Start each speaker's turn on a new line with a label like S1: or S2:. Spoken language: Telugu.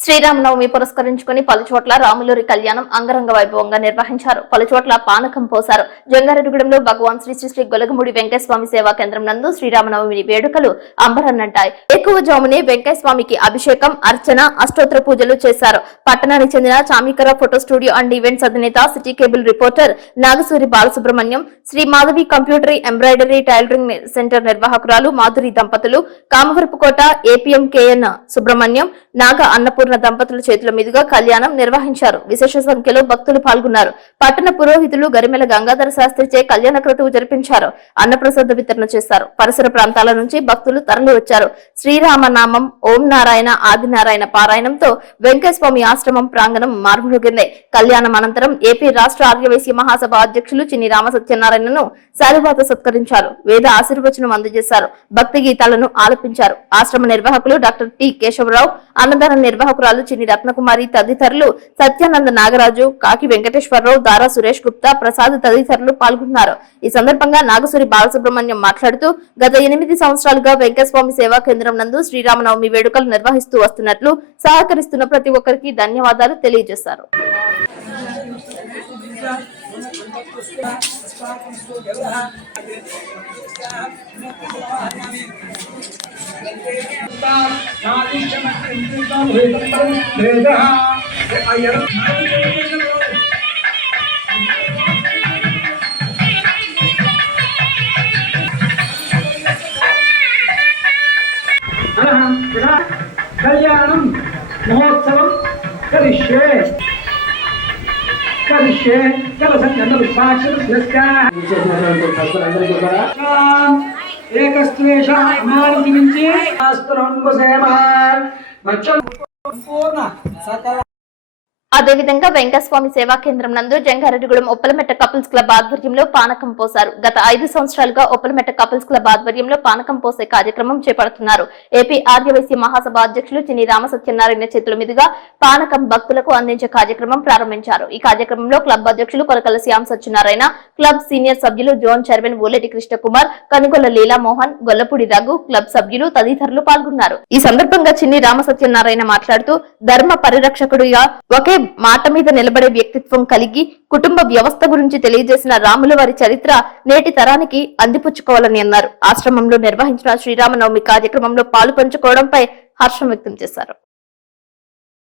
S1: శ్రీరామనవమి పురస్కరించుకుని పలుచోట్ల రాములూరి కళ్యాణం అంగరంగ వైభవంగా నిర్వహించారు. పలుచోట్ల పానకం పోశారు. జంగారెడ్డిగూడెంలో భగవాన్ శ్రీ శ్రీ శ్రీ గొలగముడి వెంకటస్వామి సేవా కేంద్రం నందు శ్రీరామనవమి వేడుకలు అంబరన్నంటాయి. ఎక్కువ జామునే వెంకటస్వామికి అభిషేకం అర్చన అష్టోత్తర పూజలు చేశారు. పట్టణానికి చెందిన Chamikara photo studio and events అధినేత city cable reporter Nagasuri Balasubrahmanyam Sri Madhavi computer embroidery tailoring centre నిర్వాహకురాలు Madhuri దంపతులు కామవరపుకోట ఏపీఎం కేఎన్ సుబ్రహ్మణ్యం నాగ అన్నపూర్ అన్నపూర్ణ దంపతుల చేతుల మీదుగా కళ్యాణం నిర్వహించారు. విశేష సంఖ్యలో భక్తులు పాల్గొన్నారు. పట్టణ పురోహితులు గరిమెల గంగాధర శాస్త్రిచే కళ్యాణ క్రతువు జరిపించారు. అన్నప్రసాద వితరణ చేశారు. పరిసర ప్రాంతాల నుంచి భక్తులు తరలి వచ్చారు. శ్రీరామనామం ఓం నారాయణ ఆదినారాయణ పారాయణంతో వెంకటస్వామి ఆశ్రమం ప్రాంగణం మార్మృగింది కళ్యాణం అనంతరం ఏపీ రాష్ట్ర ఆర్యవైశ్య మహాసభ అధ్యక్షులు చిన్ని రామ సత్యనారాయణను శాలువాత సత్కరించారు. వేద ఆశీర్వచనం అందజేశారు. భక్తి గీతాలను ఆలపించారు. ఆశ్రమ నిర్వాహకులు డాక్టర్ టి కేశవరావు అన్నదాన నిర్వాహకురాలు చిన్ని రత్నకుమారి తదితరులు సత్యానంద నాగరాజు కాకి వెంకటేశ్వరరావు దారా సురేష్ గుప్తా ప్రసాద్ తదితరులు పాల్గొన్నారు ఈ సందర్భంగా నాగసూరి బాలసుబ్రహ్మణ్యం మాట్లాడుతూ గత ఎనిమిది సంవత్సరాలుగా వెంకటస్వామి సేవా కేంద్రం నందు శ్రీరామనవమి వేడుకలు నిర్వహిస్తూ వస్తున్నట్లు సహకరిస్తున్న ప్రతి ఒక్కరికి ధన్యవాదాలు తెలియజేశారు.
S2: కళ్యాణం మహోత్సవం కరిష్యే కరిష్యే ఏకస్త్వేష మారుతి నుంచి పూర్ణ సకల
S1: అదేవిధంగా వెంకటస్వామి సేవా కేంద్రం నందు జంగారెడ్డిగూడెం ఉప్పలమెట్ట కపుల్స్ క్లబ్ ఆధ్వర్యంలో పానకం పోశారు. గత ఐదు సంవత్సరాలుగా ఉప్పలమెట్ట కపుల్స్ క్లబ్ ఆధ్వర్యంలో పానకం పోసే కార్యక్రమం చేపడుతున్నారు. ఏపీ ఆర్యవైసీ మహాసభ అధ్యక్షులు చిన్ని రామసత్యనారాయణ చేతుల మీదుగా పానకం భక్తులకు అందించే కార్యక్రమం ప్రారంభించారు. ఈ కార్యక్రమంలో క్లబ్ అధ్యక్షులు కొరకల శ్యామ్ సత్యనారాయణ క్లబ్ సీనియర్ సభ్యులు zone chairman Oleti Krishnakumar Kanugolla Leelamohan Gollapudi Raghu club సభ్యులు తదితరులు పాల్గొన్నారు. ఈ సందర్భంగా చిన్ని రామసత్యనారాయణ మాట్లాడుతూ ధర్మ పరిరక్షకుడిగా ఒకే మాట మీద నిలబడే వ్యక్తిత్వం కలిగి కుటుంబ వ్యవస్థ గురించి తెలియజేసిన రాముల వారి చరిత్ర నేటి తరానికి అందిపుచ్చుకోవాలని అన్నారు. ఆశ్రమంలో నిర్వహించిన శ్రీరామనవమి కార్యక్రమంలో పాలు పంచుకోవడంపై హర్షం వ్యక్తం చేశారు.